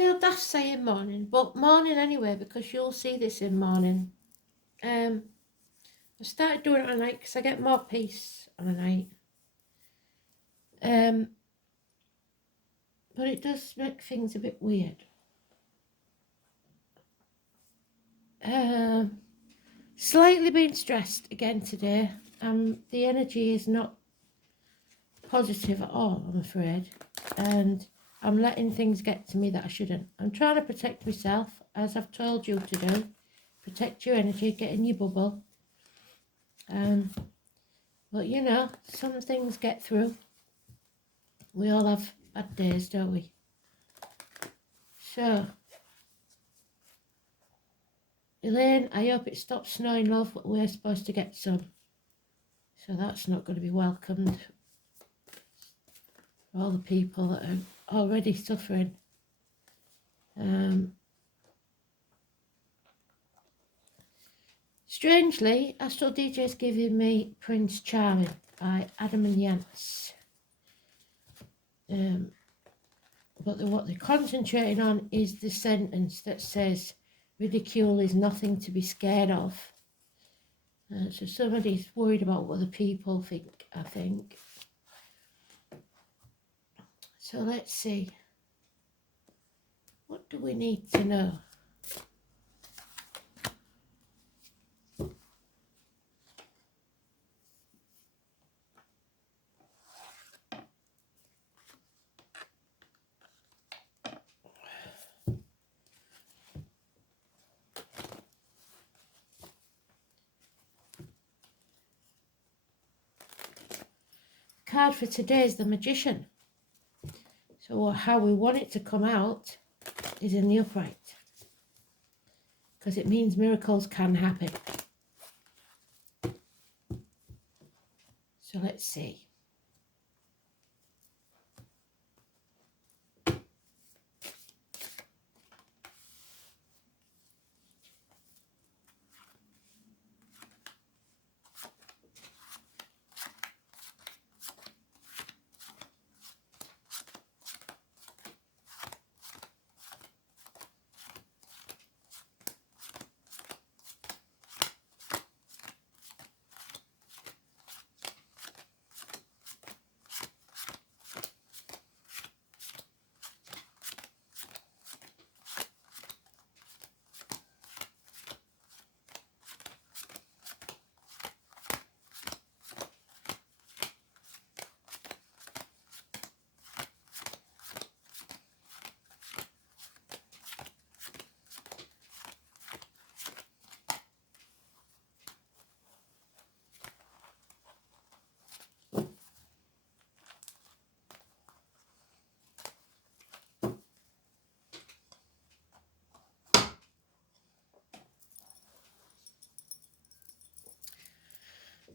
feel daft saying morning, but morning anyway, because you'll see this in morning. I started doing it at night because I get more peace on a night. But it does make things a bit weird. Slightly being stressed again today. The energy is not positive at all, I'm afraid. And I'm letting things get to me that I shouldn't. I'm trying to protect myself, as I've told you to do. Protect your energy, get in your bubble. But you know, some things get through. We all have bad days, don't we? So, Elaine, I hope it stops snowing, love, but we're supposed to get sun. So that's not going to be welcomed. For all the people that are already suffering. Strangely, Astral DJ is giving me Prince Charming by Adam and Yance. But what they're concentrating on is the sentence that says, ridicule is nothing to be scared of. So somebody's worried about what other people think, I think. So let's see. What do we need to know? Card for today is the Magician. So how we want it to come out is in the upright, because it means miracles can happen. So let's see.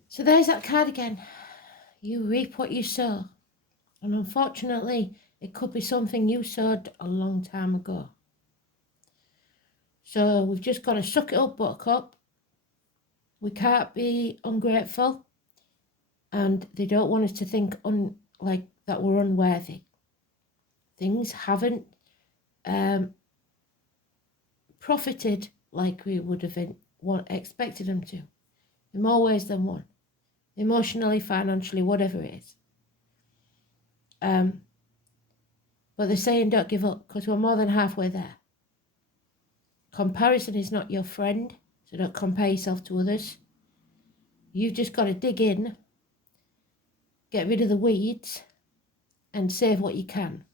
So there's that card again. You reap what you sow. And unfortunately, it could be something you sowed a long time ago. So we've just got to suck it up, buttercup. We can't be ungrateful. And they don't want us to think like that we're unworthy. Things haven't profited like we would have expected them to. In more ways than one. Emotionally, financially, whatever it is. But they're saying don't give up, because we're more than halfway there. Comparison is not your friend, so don't compare yourself to others. You've just got to dig in, get rid of the weeds, and save what you can.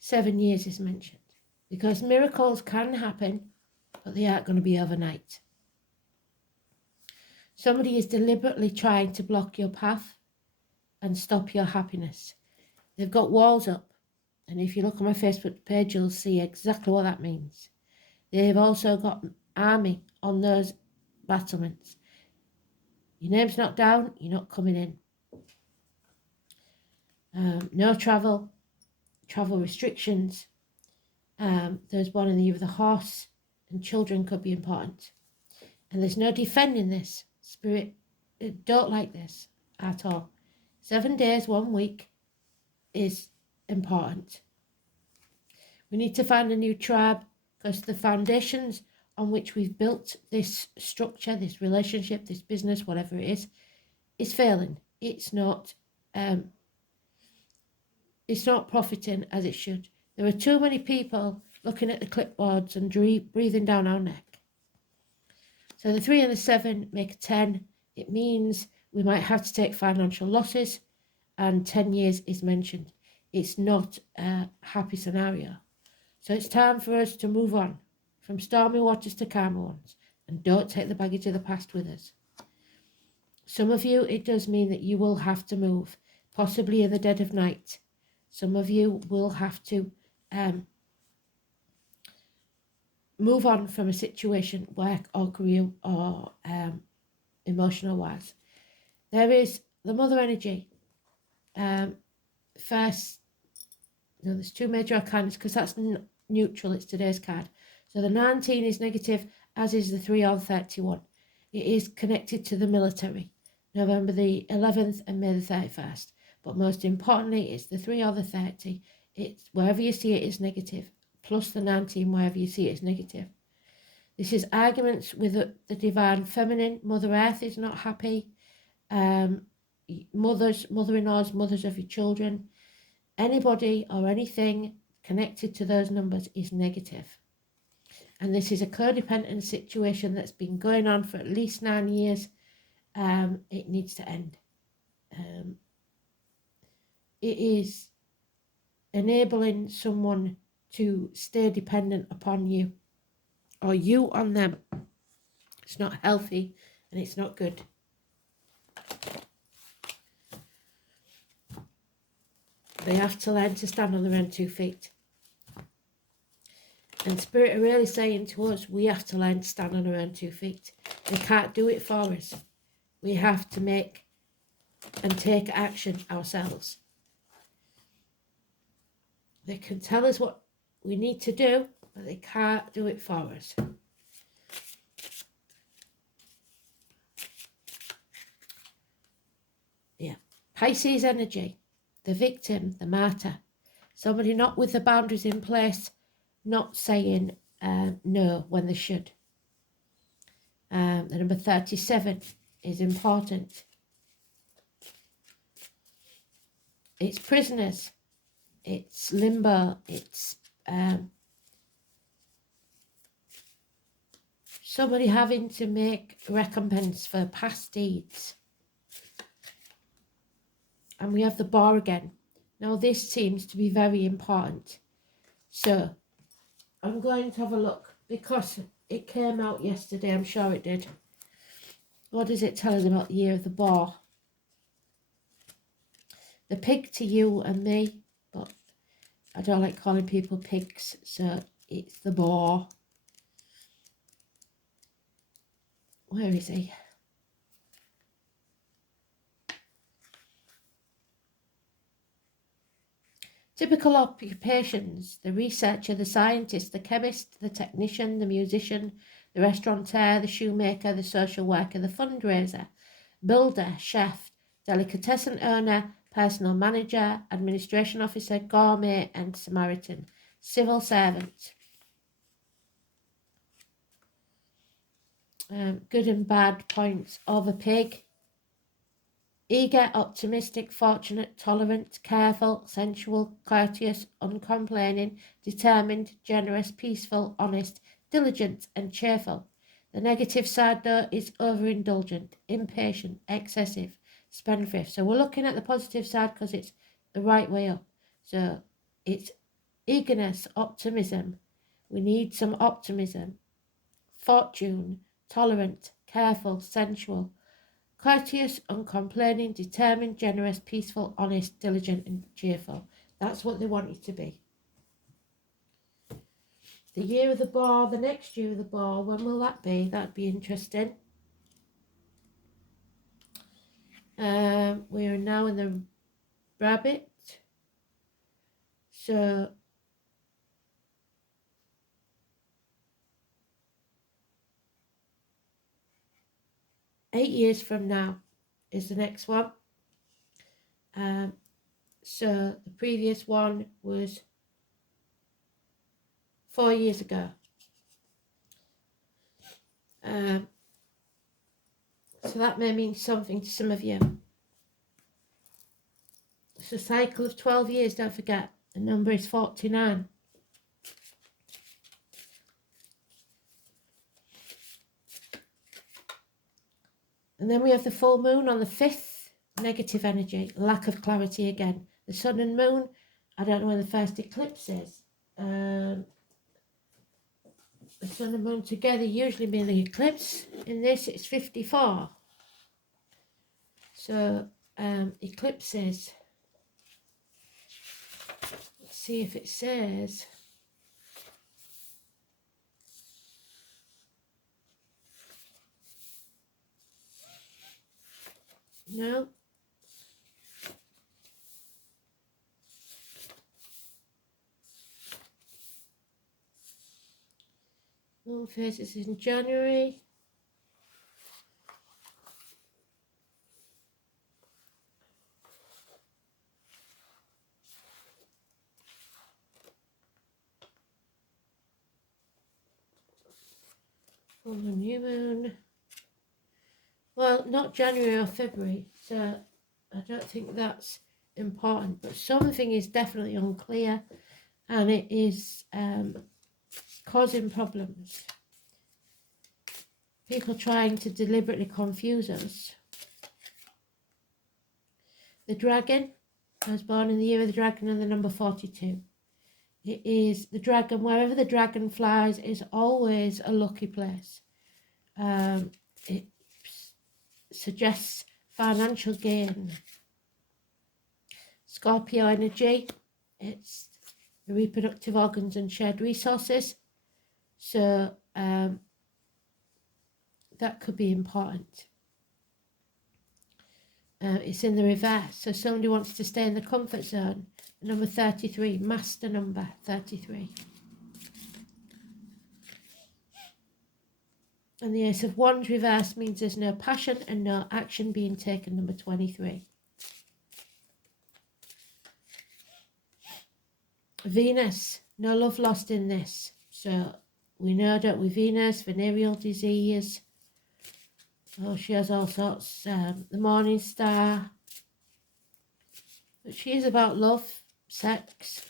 7 years is mentioned, because miracles can happen, but they aren't going to be overnight. Somebody is deliberately trying to block your path and stop your happiness. They've got walls up. And if you look on my Facebook page, you'll see exactly what that means. They've also got army on those battlements. Your name's not down, you're not coming in. No travel restrictions. There's one in the year of the horse, and children could be important. And there's no defending this. Spirit don't like this at all. 7 days, 1 week is important. We need to find a new tribe because the foundations on which we've built this structure, this relationship, this business, whatever it is failing. It's not profiting as it should. There are too many people looking at the clipboards and breathing down our neck. So the 3 and the 7 make a 10. It means we might have to take financial losses, and 10 years is mentioned. It's not a happy scenario. So it's time for us to move on from stormy waters to calmer ones, and don't take the baggage of the past with us. Some of you, it does mean that you will have to move, possibly in the dead of night. Some of you will have to move on from a situation, work or career or emotional wise. There is the mother energy. First, no, there's 2 major arcana because that's neutral. It's today's card. So the 19 is negative, as is the 3 or the 31. It is connected to the military. November the 11th and May the 31st. But most importantly, it's the 3 or the 30. It's wherever you see it is negative. Plus the 19, wherever you see it is negative. This is arguments with the divine feminine. Mother Earth is not happy. Mothers, mother-in-laws, mothers of your children. Anybody or anything connected to those numbers is negative. And this is a codependent situation that's been going on for at least 9 years. It needs to end. It is enabling someone to stay dependent upon you or you on them. It's not healthy and it's not good. They have to learn to stand on their own 2 feet. And Spirit are really saying to us, we have to learn to stand on our own 2 feet. They can't do it for us. We have to make and take action ourselves. They can tell us what we need to do, but they can't do it for us. Yeah. Pisces energy, the victim, the martyr. Somebody not with the boundaries in place, not saying no when they should. The number 37 is important. It's prisoners. It's limbo. It's somebody having to make recompense for past deeds. And we have the bar again. Now this seems to be very important. So I'm going to have a look because it came out yesterday. I'm sure it did. What does it tell us about the year of the bar? The pig to you and me, but I don't like calling people pigs, so it's the bar. Where is he? Typical occupations: the researcher, the scientist, the chemist, the technician, the musician, the restaurateur, the shoemaker, the social worker, the fundraiser, builder, chef, delicatessen owner, personal manager, administration officer, gourmet and Samaritan, civil servant. Good and bad points of a pig. Eager, optimistic, fortunate, tolerant, careful, sensual, courteous, uncomplaining, determined, generous, peaceful, honest, diligent and cheerful. The negative side though is overindulgent, impatient, excessive, spendthrift. So we're looking at the positive side because it's the right way up. So it's eagerness, optimism. We need some optimism. Fortune, tolerant, careful, sensual, courteous, uncomplaining, determined, generous, peaceful, honest, diligent and cheerful. That's what they want you to be. The year of the bar, the next year of the bar, when will that be? That'd be interesting. We are now in the rabbit. So eight years from now is the next one. So the previous one was 4 years ago. So that may mean something to some of you. It's a cycle of 12 years, don't forget. The number is 49. And then we have the full moon on the 5th, negative energy, lack of clarity again. The sun and moon, I don't know when the first eclipse is. The sun and moon together usually mean the eclipse. In this, it's 54. So, eclipses. Let's see if it says. No. Moon phases in January. Full moon, new moon. Well, not January or February, so I don't think that's important. But something is definitely unclear, and it is causing problems. People trying to deliberately confuse us. The dragon. I was born in the year of the dragon and the number 42. It is the dragon. Wherever the dragon flies is always a lucky place. It suggests financial gain. Scorpio energy. It's the reproductive organs and shared resources. So that could be important. It's in the reverse. So somebody wants to stay in the comfort zone. Number 33, master number 33. And the Ace of Wands reverse means there's no passion and no action being taken, number 23. Venus, no love lost in this. So we know, don't we, Venus, venereal disease. Oh, she has all sorts. The morning star. But she is about love, sex,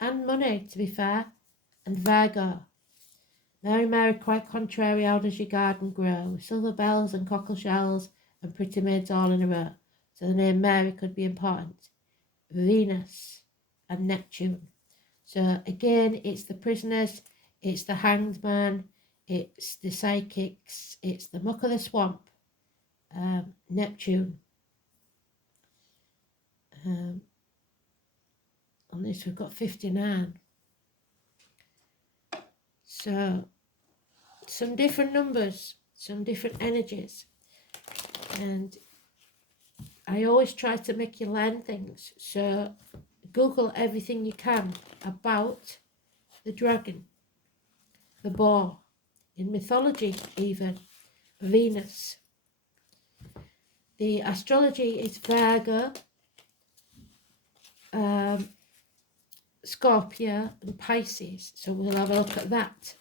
and money, to be fair. And Virgo. Mary, quite contrary, how does your garden grow? Silver bells and cockle shells and pretty maids all in a row. So the name Mary could be important. Venus and Neptune. So again, it's the prisoners, it's the hanged man, it's the psychics, it's the muck of the swamp, Neptune. On this we've got 59. So some different numbers, some different energies. And I always try to make you learn things. So Google everything you can about the dragon, the boar, in mythology even, Venus. The astrology is Virgo, Scorpio and Pisces. So we'll have a look at that.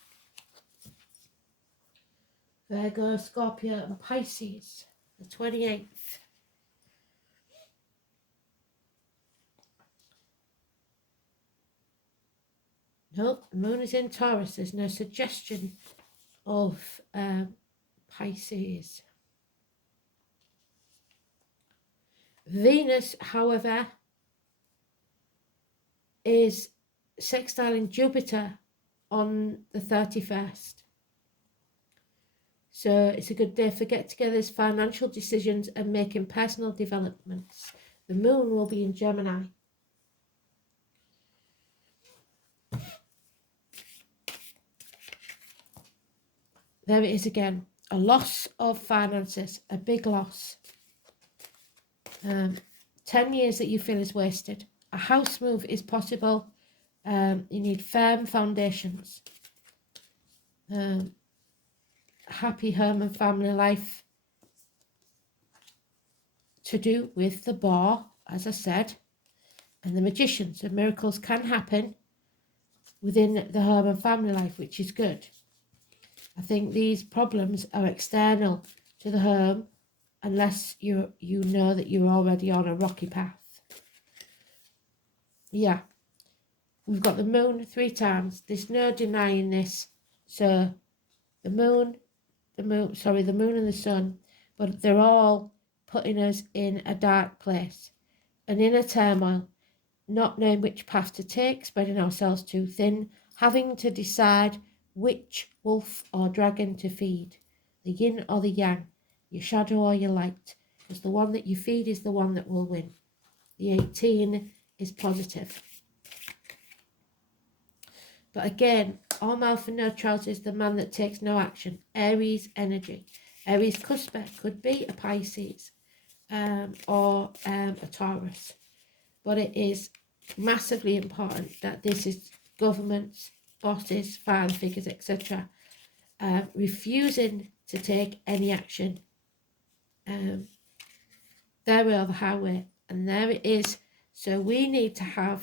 Virgo, Scorpio and Pisces, the 28th. Nope, the moon is in Taurus. There's no suggestion of Pisces. Venus, however, is sextiling Jupiter on the 31st. So it's a good day for get-togethers, financial decisions and making personal developments. The moon will be in Gemini. There it is again. A loss of finances, a big loss. 10 years that you feel is wasted. A house move is possible. You need firm foundations. Happy home and family life to do with the boar, as I said. And the magician. So miracles can happen. within the home and family life, which is good. I think these problems are external to the home unless you know that you're already on a rocky path. Yeah, we've got the moon 3 times. There's no denying this. So the moon and the sun, but they're all putting us in a dark place, an inner turmoil, not knowing which path to take, spreading ourselves too thin, having to decide which wolf or dragon to feed, the yin or the yang, your shadow or your light, because the one that you feed is the one that will win. The 18 is positive. But again, all mouth and no trousers, the man that takes no action. Aries energy. Aries cusper could be a Pisces or a Taurus. But it is massively important that this is governments, bosses, father figures, etc. Refusing to take any action. Their way or the highway. And there it is. So we need to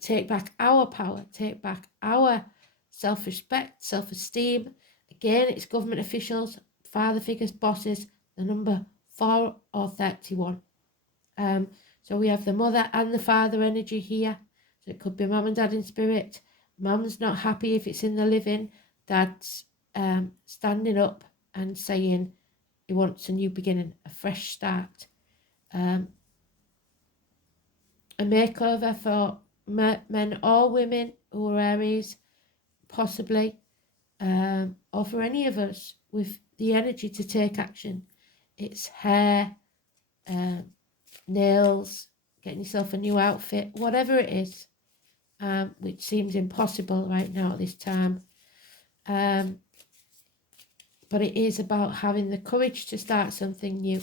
take back our power, take back our self-respect, self-esteem. Again, it's government officials, father figures, bosses, the number 4 or 31. So we have the mother and the father energy here. So it could be mum and dad in spirit. Mum's not happy if it's in the living. Dad's standing up and saying he wants a new beginning, a fresh start. A makeover for men or women who are Aries, possibly, or for any of us with the energy to take action. It's hair, nails, getting yourself a new outfit, whatever it is, which seems impossible right now at this time. But it is about having the courage to start something new,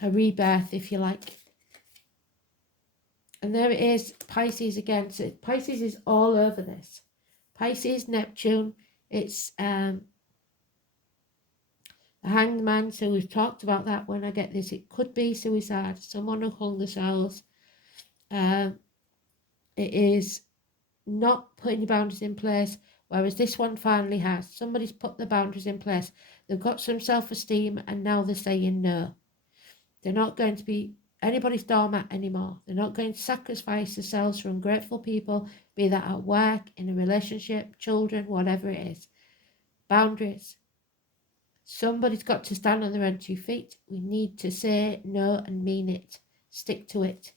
a rebirth, if you like. And there it is, Pisces again. So Pisces is all over this. Pisces, Neptune, it's the Hanged Man. So we've talked about that when I get this. It could be suicide, someone who hung themselves. It is not putting your boundaries in place, whereas this one finally has. Somebody's put the boundaries in place. They've got some self-esteem and now they're saying no. They're not going to be anybody's doormat anymore. They're not going to sacrifice themselves for ungrateful people, be that at work, in a relationship, children, whatever it is. Boundaries. Somebody's got to stand on their own 2 feet. We need to say no and mean it. Stick to it.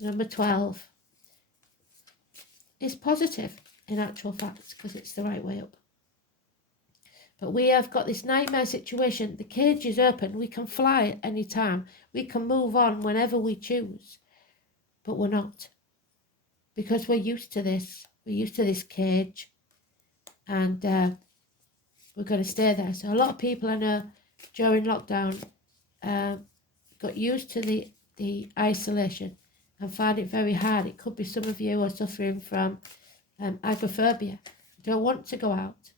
Number 12 is positive in actual fact because it's the right way up. But we have got this nightmare situation. The cage is open. We can fly at any time. We can move on whenever we choose. But we're not. Because we're used to this. We're used to this cage. And we're going to stay there. So a lot of people I know during lockdown got used to the isolation and find it very hard. It could be some of you are suffering from agoraphobia. Don't want to go out.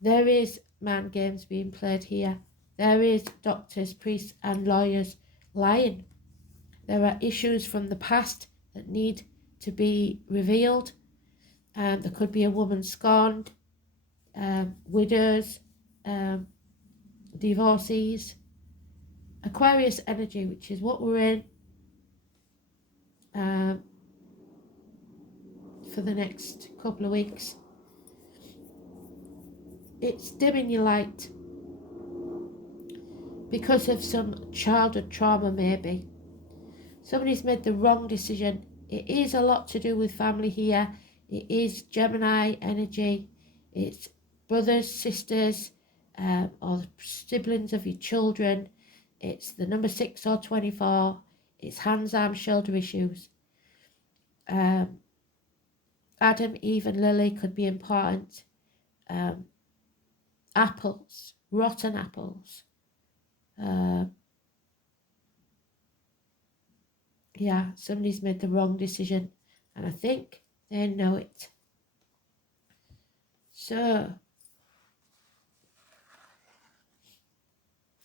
There is mind games being played here. There is doctors, priests and lawyers lying. There are issues from the past that need to be revealed. There could be a woman scorned, widows, divorcees. Aquarius energy, which is what we're in for the next couple of weeks. It's dimming your light because of some childhood trauma, maybe. Somebody's made the wrong decision. It is a lot to do with family here. It is Gemini energy. It's brothers, sisters, or siblings of your children. It's the number 6 or 24. It's hands, arms, shoulder issues. Adam, Eve and Lily could be important. Apples, rotten apples. Yeah, somebody's made the wrong decision and I think they know it. So,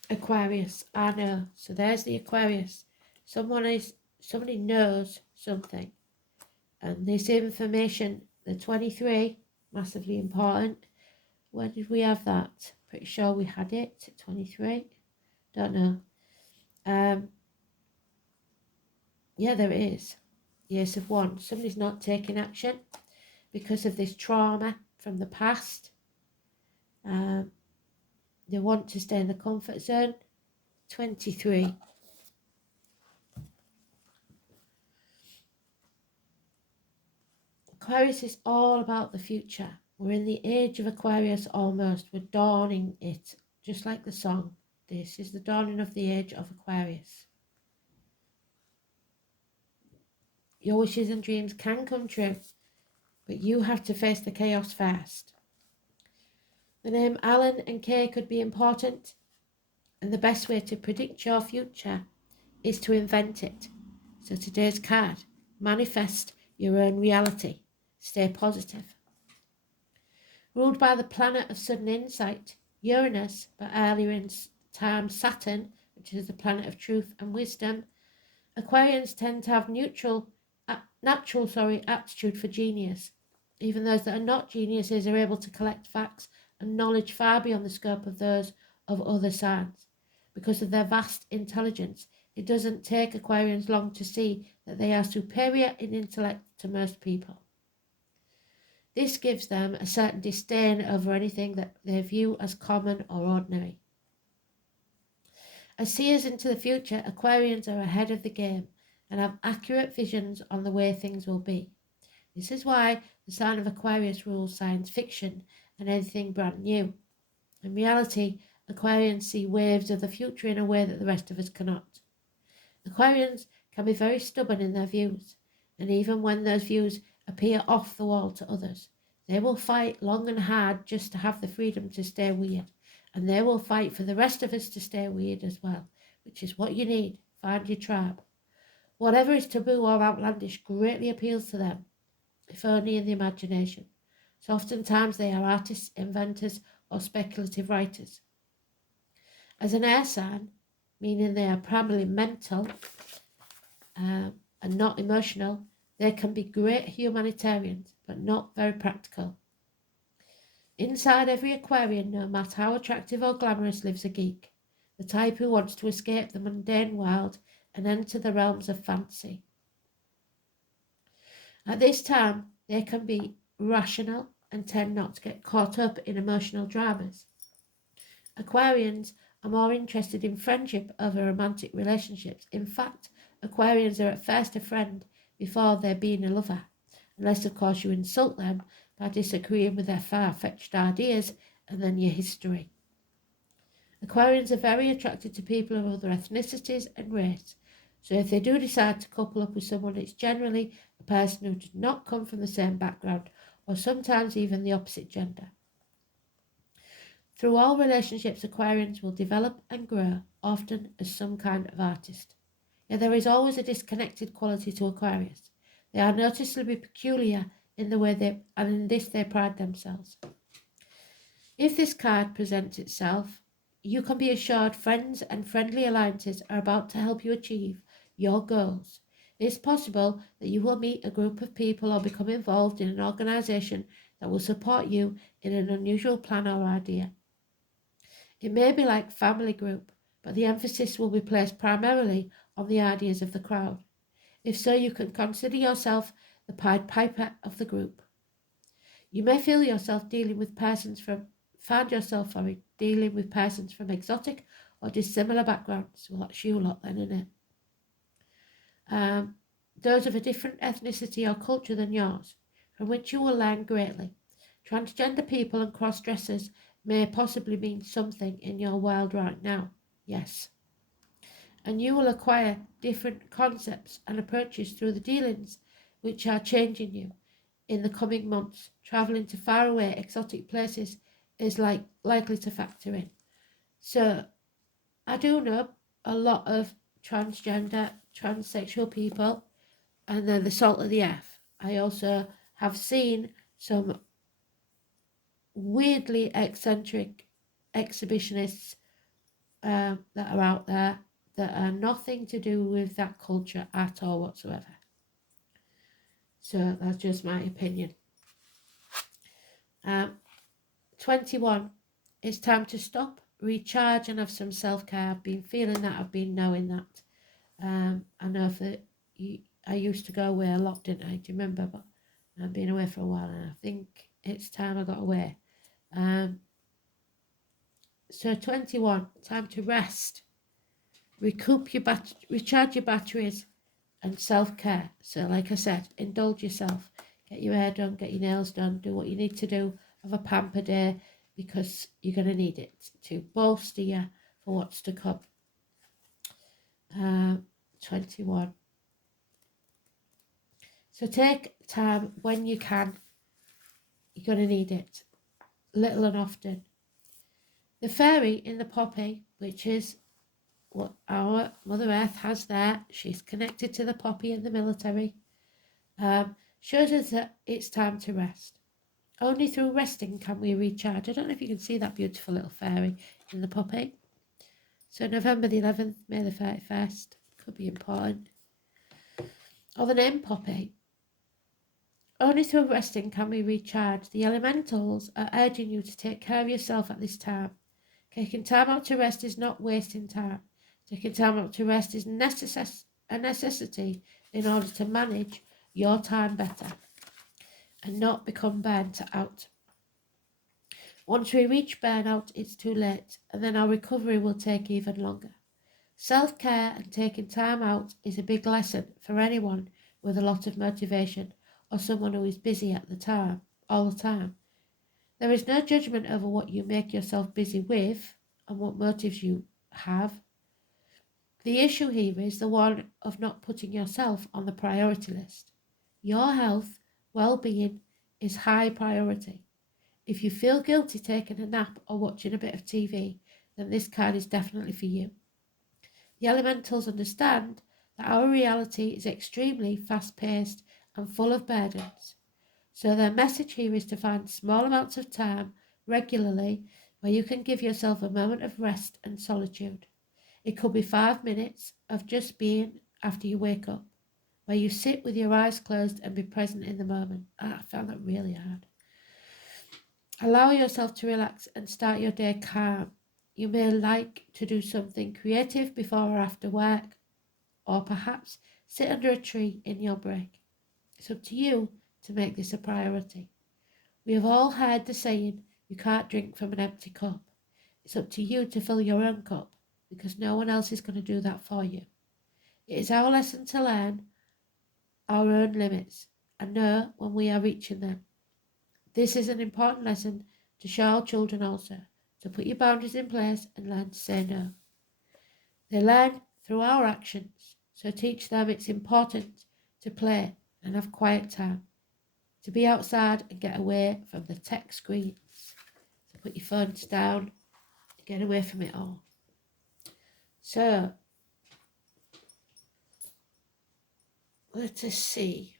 Aquarius, I know. So there's the Aquarius. Somebody knows something. And this information, the 23, massively important. Where did we have that? Pretty sure we had it, 23. Don't know. Yeah, there it is. The Ace of Wands. Somebody's not taking action because of this trauma from the past. They want to stay in the comfort zone. 23. Aquarius is all about the future. We're in the age of Aquarius almost. We're dawning it, just like the song. This is the dawning of the age of Aquarius. Your wishes and dreams can come true, but you have to face the chaos first. The name Alan and Kay could be important, and the best way to predict your future is to invent it. So today's card, manifest your own reality. Stay positive. Ruled by the planet of sudden insight, Uranus, but earlier in time Saturn, which is the planet of truth and wisdom, Aquarians tend to have natural aptitude for genius. Even those that are not geniuses are able to collect facts and knowledge far beyond the scope of those of other signs. Because of their vast intelligence, it doesn't take Aquarians long to see that they are superior in intellect to most people. This gives them a certain disdain over anything that they view as common or ordinary. As seers into the future, Aquarians are ahead of the game and have accurate visions on the way things will be. This is why the sign of Aquarius rules science fiction and anything brand new. In reality, Aquarians see waves of the future in a way that the rest of us cannot. Aquarians can be very stubborn in their views, and even when those views appear off the wall to others, they will fight long and hard just to have the freedom to stay weird, and they will fight for the rest of us to stay weird as well, which is what you need. Find your tribe. Whatever is taboo or outlandish greatly appeals to them, if only in the imagination. So oftentimes they are artists, inventors, or speculative writers. As an air sign, meaning they are primarily mental and not emotional, they can be great humanitarians, but not very practical. Inside every Aquarian, no matter how attractive or glamorous, lives a geek, the type who wants to escape the mundane world and enter the realms of fantasy. At this time, they can be rational and tend not to get caught up in emotional dramas. Aquarians are more interested in friendship over romantic relationships. In fact, Aquarians are at first a friend before they're being a lover, unless of course you insult them by disagreeing with their far-fetched ideas and then your history. Aquarians are very attracted to people of other ethnicities and race, so if they do decide to couple up with someone, it's generally a person who did not come from the same background, or sometimes even the opposite gender. Through all relationships, Aquarians will develop and grow, often as some kind of artist. Yet there is always a disconnected quality to Aquarius. They are noticeably peculiar in the way and in this they pride themselves. If this card presents itself, you can be assured friends and friendly alliances are about to help you achieve your goals. It is possible that you will meet a group of people or become involved in an organisation that will support you in an unusual plan or idea. It may be like family group, but the emphasis will be placed primarily on the ideas of the crowd. If so, you can consider yourself the Pied Piper of the group. You may find yourself dealing with persons from exotic or dissimilar backgrounds. Well, that's you lot then, isn't it? Those of a different ethnicity or culture than yours, from which you will learn greatly. Transgender people and cross-dressers may possibly mean something in your world right now, yes. And you will acquire different concepts and approaches through the dealings which are changing you in the coming months. Travelling to faraway exotic places is likely to factor in. So I do know a lot of transgender, transsexual people, and they're the salt of the earth. I also have seen some weirdly eccentric exhibitionists that are out there that are nothing to do with that culture at all whatsoever. So that's just my opinion. 21, it's time to stop, recharge and have some self-care. I've been feeling that, I've been knowing that. I know that I used to go away a lot, didn't I? Do you remember? But I've been away for a while and I think it's time I got away. So 21, time to rest, recharge your batteries and self-care. So like I said, indulge yourself, get your hair done, get your nails done, do what you need to do, have a pamper day, because you're going to need it to bolster you for what's to come. 21. So take time when you can. You're going to need it, little and often. The fairy in the poppy, which is what our Mother Earth has there, she's connected to the poppy in the military, shows us that it's time to rest. Only through resting can we recharge. I don't know if you can see that beautiful little fairy in the poppy. So November the 11th, May the 31st, could be important. Or the name Poppy. Only through resting can we recharge. The elementals are urging you to take care of yourself at this time. Taking time out to rest is not wasting time. Taking time out to rest is a necessity in order to manage your time better and not become burnt out. Once we reach burnout, it's too late, and then our recovery will take even longer. Self-care and taking time out is a big lesson for anyone with a lot of motivation or someone who is busy at the time, all the time. There is no judgment over what you make yourself busy with and what motives you have. The issue here is the one of not putting yourself on the priority list. Your health, well-being is high priority. If you feel guilty taking a nap or watching a bit of TV, then this card is definitely for you. The elementals understand that our reality is extremely fast-paced and full of burdens. So their message here is to find small amounts of time regularly where you can give yourself a moment of rest and solitude. It could be 5 minutes of just being after you wake up, where you sit with your eyes closed and be present in the moment. I found that really hard. Allow yourself to relax and start your day calm. You may like to do something creative before or after work, or perhaps sit under a tree in your break. It's up to you to make this a priority. We have all heard the saying, you can't drink from an empty cup. It's up to you to fill your own cup, because no one else is going to do that for you. It is our lesson to learn our own limits and know when we are reaching them. This is an important lesson to show our children also, to put your boundaries in place and learn to say no. They learn through our actions, so teach them it's important to play and have quiet time, to be outside and get away from the tech screens. So put your phones down and get away from it all. So, let us see.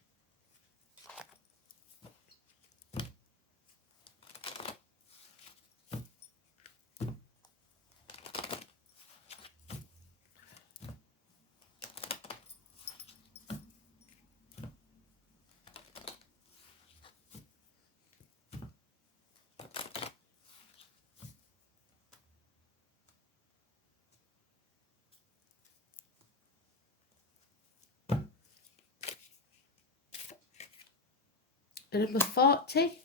The number 40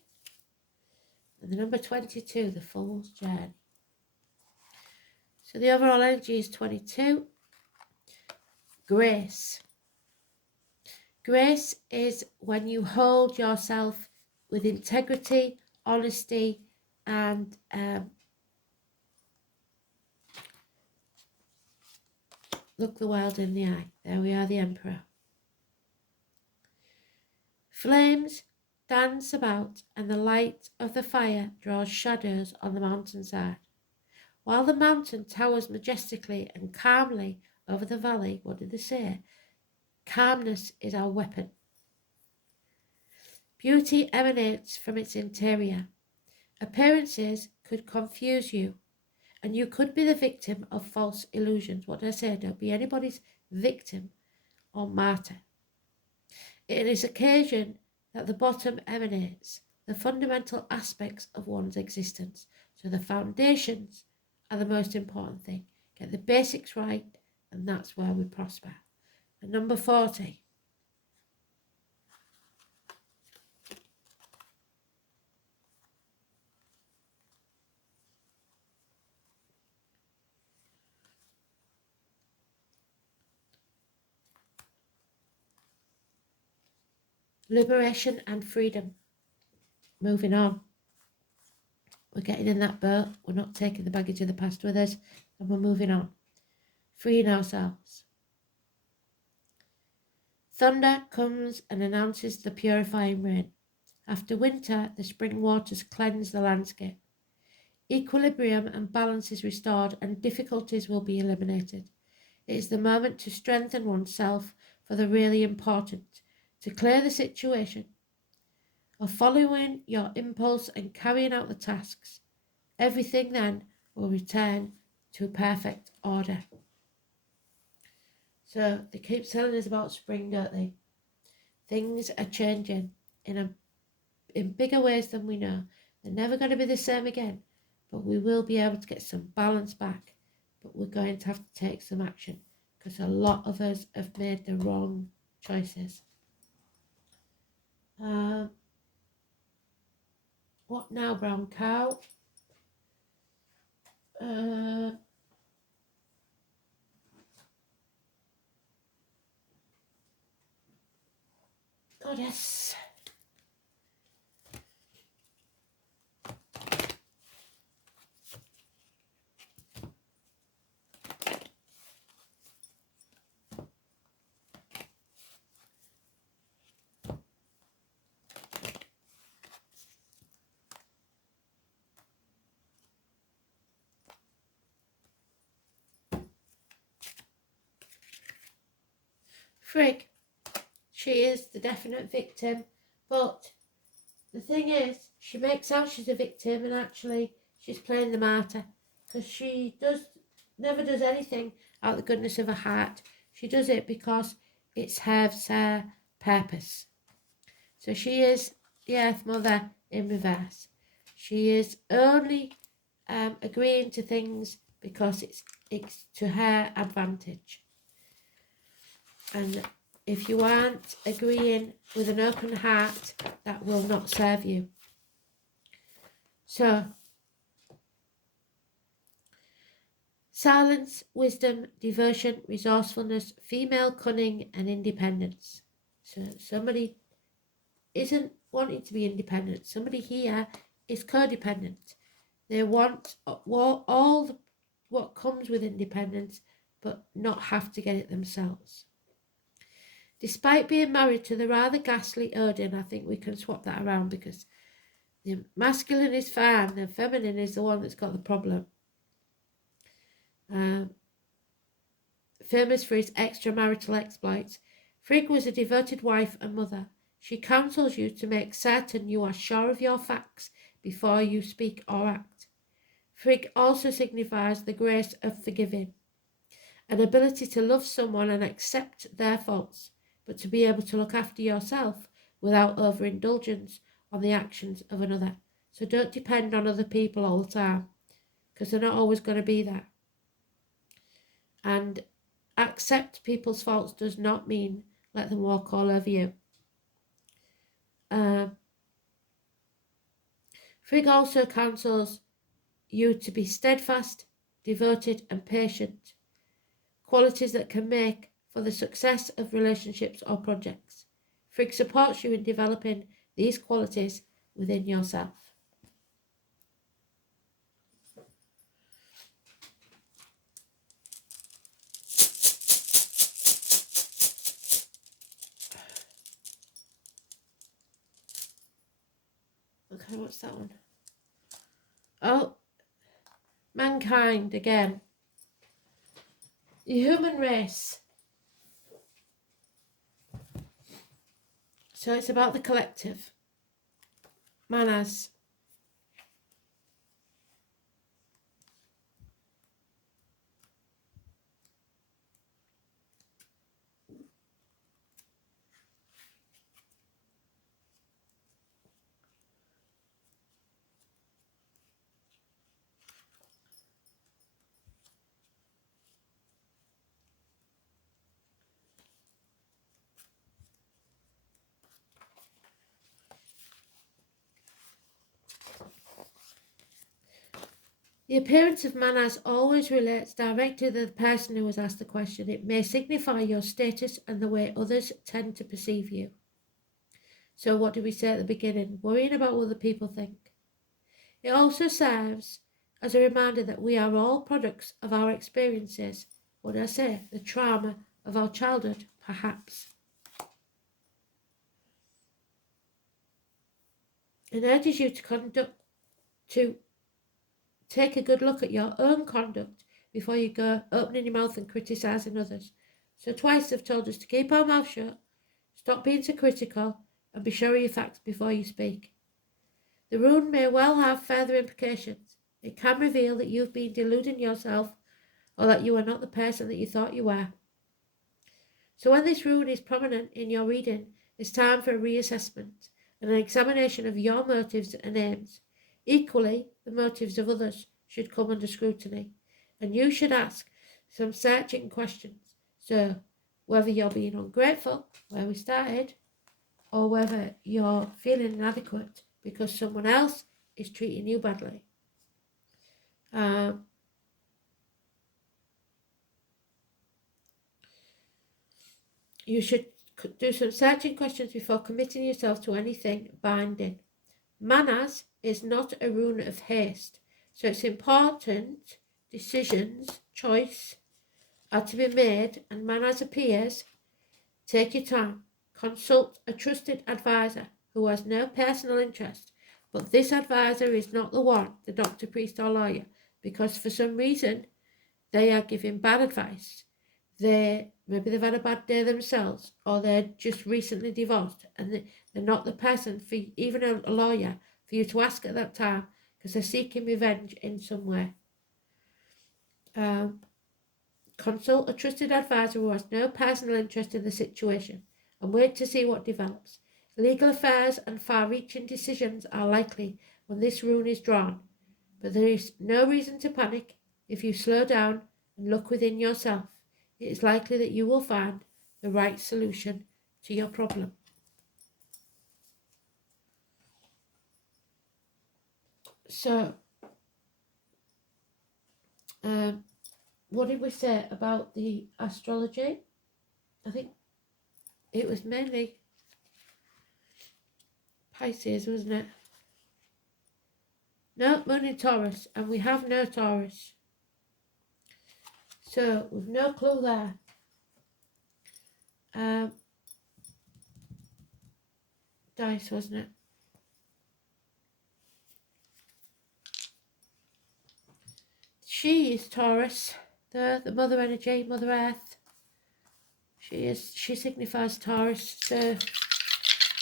and the number 22, the Fool's Journey. So the overall energy is 22. Grace. Grace is when you hold yourself with integrity, honesty, and look the world in the eye. There we are, the Emperor. Flames dance about, and the light of the fire draws shadows on the mountainside. While the mountain towers majestically and calmly over the valley, what did they say? Calmness is our weapon. Beauty emanates from its interior. Appearances could confuse you, and you could be the victim of false illusions. What did I say? Don't be anybody's victim or martyr. It is occasion that the bottom emanates the fundamental aspects of one's existence. So the foundations are the most important thing. Get the basics right, and that's where we prosper. And number 40. Liberation and freedom. Moving on. We're getting in that boat. We're not taking the baggage of the past with us, and we're moving on. Freeing ourselves. Thunder comes and announces the purifying rain. After winter, the spring waters cleanse the landscape. Equilibrium and balance is restored, and difficulties will be eliminated. It is the moment to strengthen oneself for the really important, to clear the situation, of following your impulse and carrying out the tasks. Everything then will return to perfect order. So they keep telling us about spring, don't they? Things are changing in bigger ways than we know. They're never going to be the same again, but we will be able to get some balance back. But we're going to have to take some action because a lot of us have made the wrong choices. What now, brown cow? Goddess. Frigg. She is the definite victim, but the thing is, she makes out she's a victim and actually she's playing the martyr because she never does anything out of the goodness of her heart. She does it because it serves her purpose. So she is the Earth Mother in reverse. She is only agreeing to things because it's to her advantage. And if you aren't agreeing with an open heart, that will not serve you. So, silence, wisdom, devotion, resourcefulness, female cunning, and independence. So somebody isn't wanting to be independent. Somebody here is codependent. They want all what comes with independence, but not have to get it themselves. Despite being married to the rather ghastly Odin, I think we can swap that around because the masculine is fine, the feminine is the one that's got the problem. Famous for his extramarital exploits, Frigg was a devoted wife and mother. She counsels you to make certain you are sure of your facts before you speak or act. Frigg also signifies the grace of forgiving, an ability to love someone and accept their faults, but to be able to look after yourself without overindulgence on the actions of another. So don't depend on other people all the time, because they're not always going to be there. And accept people's faults does not mean let them walk all over you. Frigg also counsels you to be steadfast, devoted, and patient, qualities that can make for the success of relationships or projects. Frigg supports you in developing these qualities within yourself. Okay, what's that one? Oh, mankind again. The human race. So it's about the collective. Manners. The appearance of manners always relates directly to the person who has asked the question. It may signify your status and the way others tend to perceive you. So what did we say at the beginning? Worrying about what other people think. It also serves as a reminder that we are all products of our experiences. What did I say? The trauma of our childhood, perhaps. It urges you to take a good look at your own conduct before you go opening your mouth and criticising others. So twice they've told us to keep our mouth shut, stop being so critical, and be sure of your facts before you speak. The rune may well have further implications. It can reveal that you've been deluding yourself or that you are not the person that you thought you were. So when this rune is prominent in your reading, it's time for a reassessment and an examination of your motives and aims. Equally, the motives of others should come under scrutiny, and you should ask some searching questions. So, whether you're being ungrateful, where we started, or whether you're feeling inadequate because someone else is treating you badly. You should do some searching questions before committing yourself to anything binding. Manners is not a rune of haste, so it's important decisions, choice, are to be made, and manners appears. Take your time. Consult a trusted advisor who has no personal interest, but this advisor is not the one, the doctor, priest, or lawyer, because for some reason they are giving bad advice. Maybe they've had a bad day themselves, or they're just recently divorced, and they're not the person for even a lawyer for you to ask at that time, because they're seeking revenge in some way. Consult a trusted advisor who has no personal interest in the situation, and wait to see what develops. Legal affairs and far-reaching decisions are likely when this rune is drawn, but there is no reason to panic. If you slow down and look within yourself, it is likely that you will find the right solution to your problem. So, what did we say about the astrology? I think it was mainly Pisces, wasn't it? No, moon in Taurus, and we have no Taurus. So, we've no clue there. Dice, wasn't it? She is Taurus, the mother energy, Mother Earth. She signifies Taurus, so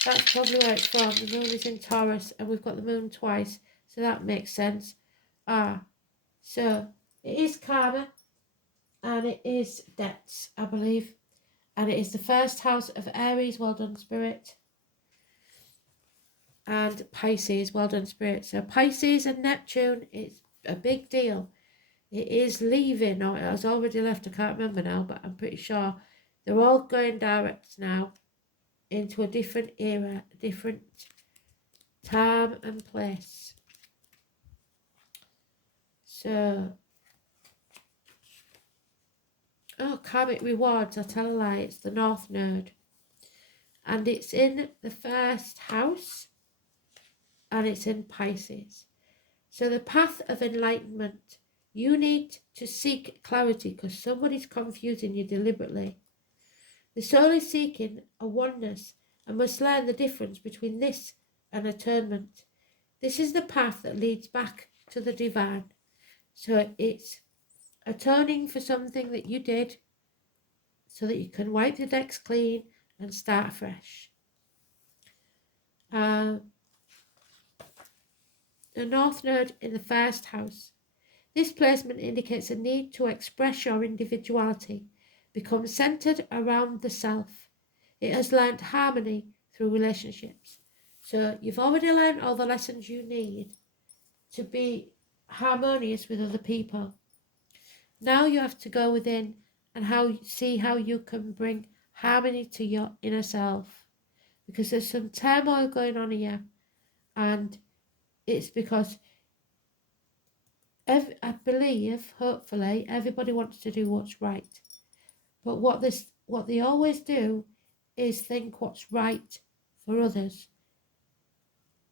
that's probably where it's from. The moon is in Taurus, and we've got the moon twice, so that makes sense. So it is karma, and it is debts, I believe, and it is the first house of Aries. Well done, Spirit. And Pisces, well done, Spirit. So Pisces and Neptune, it's a big deal. It is leaving, or it has already left, I can't remember now, but I'm pretty sure they're all going direct now into a different era, a different time and place. So, karmic rewards, I tell a lie, it's the North Node. And it's in the first house, and it's in Pisces. So the path of enlightenment, you need to seek clarity because somebody's confusing you deliberately. The soul is seeking a oneness and must learn the difference between this and atonement. This is the path that leads back to the divine. So it's atoning for something that you did so that you can wipe the decks clean and start fresh. The North Node in the first house. This placement indicates a need to express your individuality, become centered around the self. It has learned harmony through relationships. So you've already learned all the lessons you need to be harmonious with other people. Now you have to go within and see how you can bring harmony to your inner self, because there's some turmoil going on here, and it's because I believe, hopefully, everybody wants to do what's right. But what they always do is think what's right for others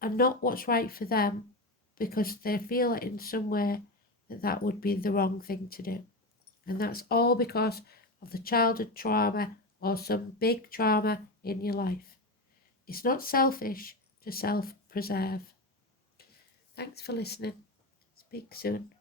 and not what's right for them, because they feel in some way that that would be the wrong thing to do. And that's all because of the childhood trauma or some big trauma in your life. It's not selfish to self-preserve. Thanks for listening. Speak soon.